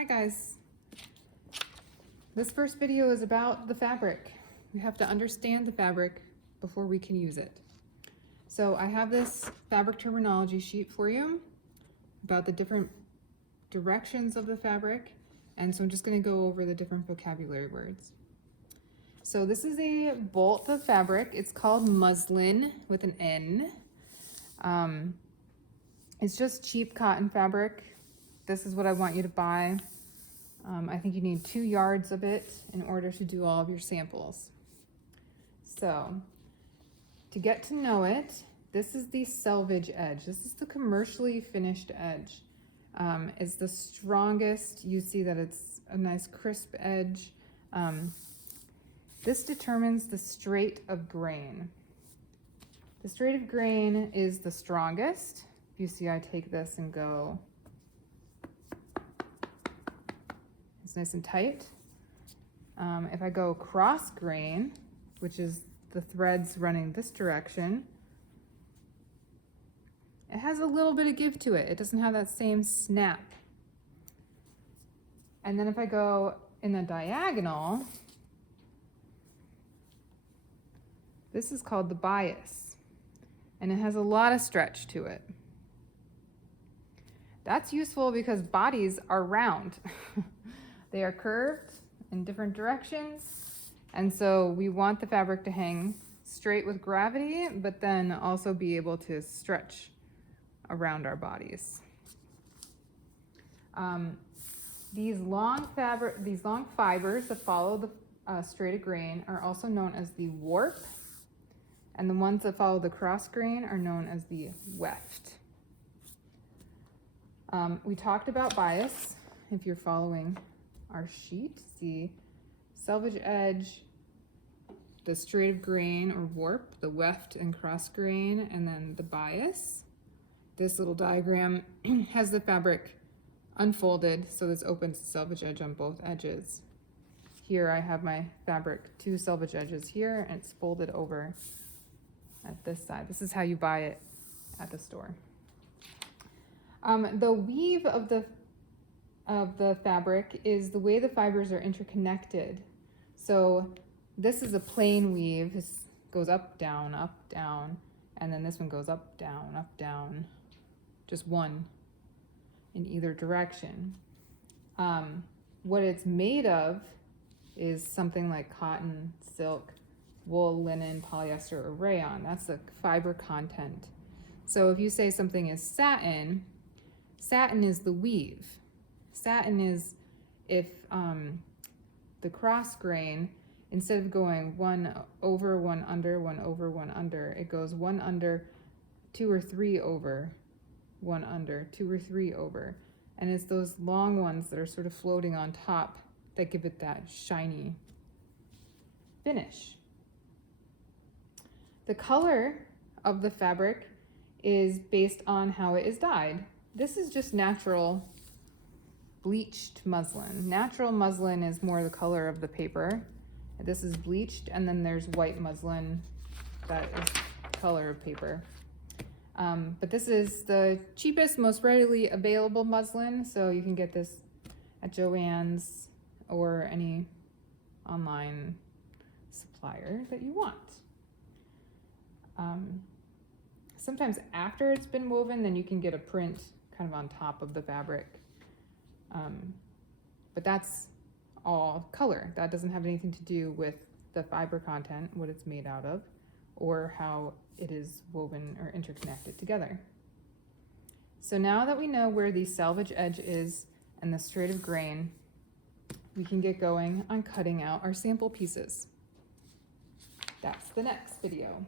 Hi guys. This first video is about the fabric. We have to understand the fabric before we can use it. So I have this fabric terminology sheet for you about the different directions of the fabric. And so I'm just going to go over the different vocabulary words. So this is a bolt of fabric. It's called muslin with an N. It's just cheap cotton fabric. This is what I want you to buy. I think you need 2 yards of it in order to do all of your samples. So to get to know it, this is the selvage edge. This is the commercially finished edge. It's the strongest. You see that it's a nice crisp edge. This determines the straight of grain. The straight of grain is the strongest. You see I take this and go, it's nice and tight. If I go cross grain, which is the threads running this direction, it has a little bit of give to it. It doesn't have that same snap. And then if I go in a diagonal, this is called the bias, and it has a lot of stretch to it. That's useful because bodies are round. They are curved in different directions, and so we want the fabric to hang straight with gravity, but then also be able to stretch around our bodies. These long fibers that follow the straight of grain are also known as the warp, and the ones that follow the cross grain are known as the weft. We talked about bias. If you're following our sheet, see selvage edge, the straight of grain or warp, the weft and cross grain, and then the bias. This little diagram has the fabric unfolded, so this opens the selvage edge on both edges. Here I have my fabric, 2 selvage edges here, and it's folded over at this side. This is how you buy it at the store. The weave of the fabric is the way the fibers are interconnected. So this is a plain weave. This goes up, down, and then this one goes up, down, just one in either direction. What it's made of is something like cotton, silk, wool, linen, polyester, or rayon. That's the fiber content. So if you say something is satin, satin is the weave. Satin is if the cross grain, instead of going 1 over, 1 under, 1 over, 1 under, it goes 1 under, 2 or 3 over, 1 under, 2 or 3 over. And it's those long ones that are sort of floating on top that give it that shiny finish. The color of the fabric is based on how it is dyed. This is just natural bleached muslin. Natural muslin is more the color of the paper. This is bleached, and then there's white muslin that is the color of paper. But this is the cheapest, most readily available muslin, so you can get this at Joann's or any online supplier that you want. Sometimes after it's been woven, then you can get a print kind of on top of the fabric. But that's all color. That doesn't have anything to do with the fiber content, what it's made out of, or how it is woven or interconnected together. So now that we know where the selvage edge is and the straight of grain, we can get going on cutting out our sample pieces. That's the next video.